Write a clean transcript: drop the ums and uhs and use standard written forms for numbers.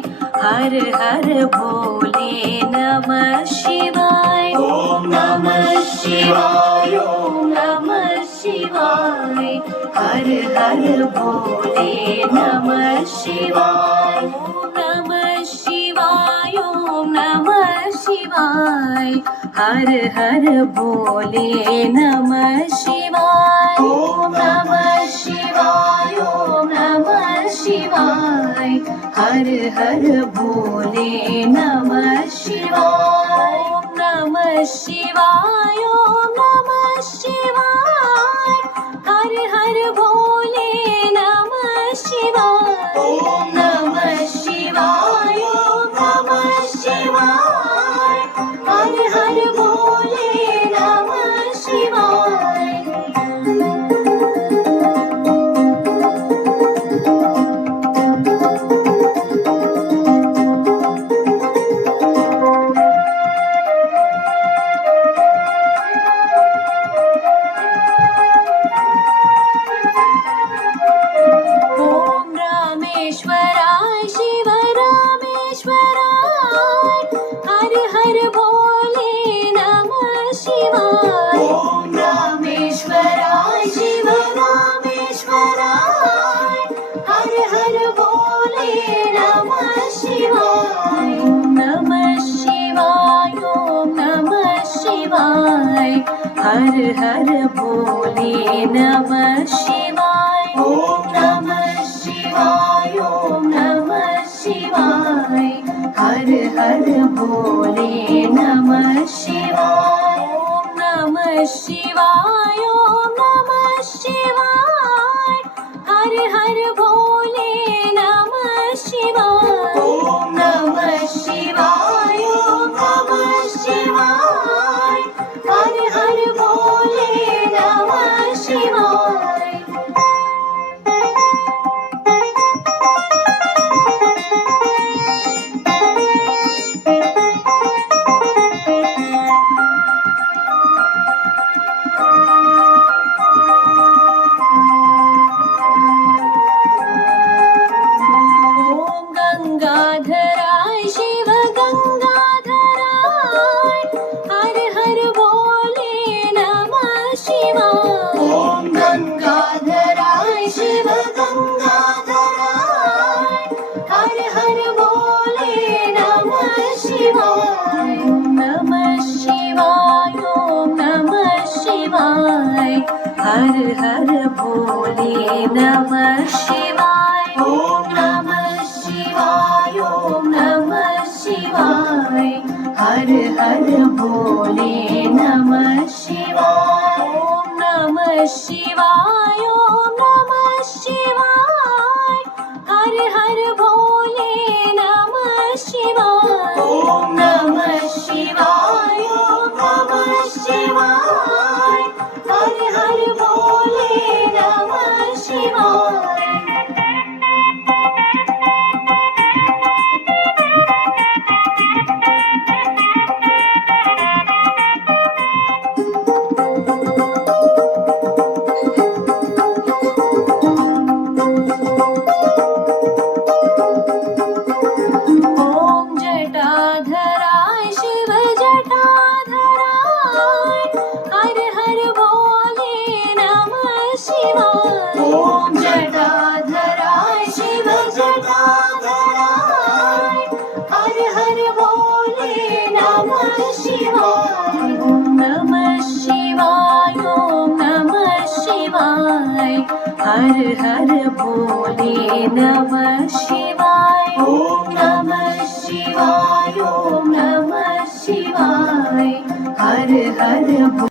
हर हर भोले नमः शिवाय। ओम नमः शिवाय, ओम नमः शिवाय, हर हर भोले नमः शिवाय। ओम नमः शिवाय, ओम नमः शिवाय, हर हर भोले नमः शिवाय। ओम नमः शिवाय, ओम नमः शिवाय, हर हर भोले नमः शिवाय। ओम नमः शिवाय, ओम नमः शिवाय, हर हर भोले नमः शिवाय। ओम नमः शिवाय, ओम नमः शिवाय, हर हर भोले नमः शिवाय। ओम रामेश्वराय शिव रामेश्वराय, हर हर भोले नमः शिवाय। ओम रामेश्वराय शिव रामेश्वराय, हर हर भोले नमः शिवाय। ओम नमः शिवाय, ओम नमः शिवाय, हर हर भोले नमः शिवाय। ओम नमः शिवाय, ओम नमः शिवाय, हर हर भोले नमः शिवाय। ओम नमः शिवाय, ओम नमः शिवाय, हर हर भोले नमः शिवाय। ओम नमः शिवाय, ओम नमः शिवाय, हर हर भोले नमः शिवाय। ओम गंगाधराय शिव गंगाधराय, हर हर भोले नमः शिवाय। ओम गंगाधराय शिव गंगाधराय, हर हर भोले नमः शिवाय। ओम नमः शिवाय, ओम नमः शिवाय, हर हर भोले नमः शिवाय। ओम नमः शिवाय, ओम नमः शिवाय, हर हर भोले नमः शिवाय। ओम नमः शिवाय, ओम नमः शिवाय, हर हर भोले नमः शिवाय। ओम नमः शिवाय, ओम नमः शिवाय, हर हर भोले नमः शिवाय। ओम जटाधराय शिव जटाधराय, हर हर भोले नमः शिवाय। ओम जटाधराय शिव जटाधराय, हर हर भोले नमः शिवाय। ओम नमः शिवाय, ओम नमः शिवाय, हर हर भोले नमः शिवाय। ओम नमः शिवाय, ओम नमः शिवाय, हर हर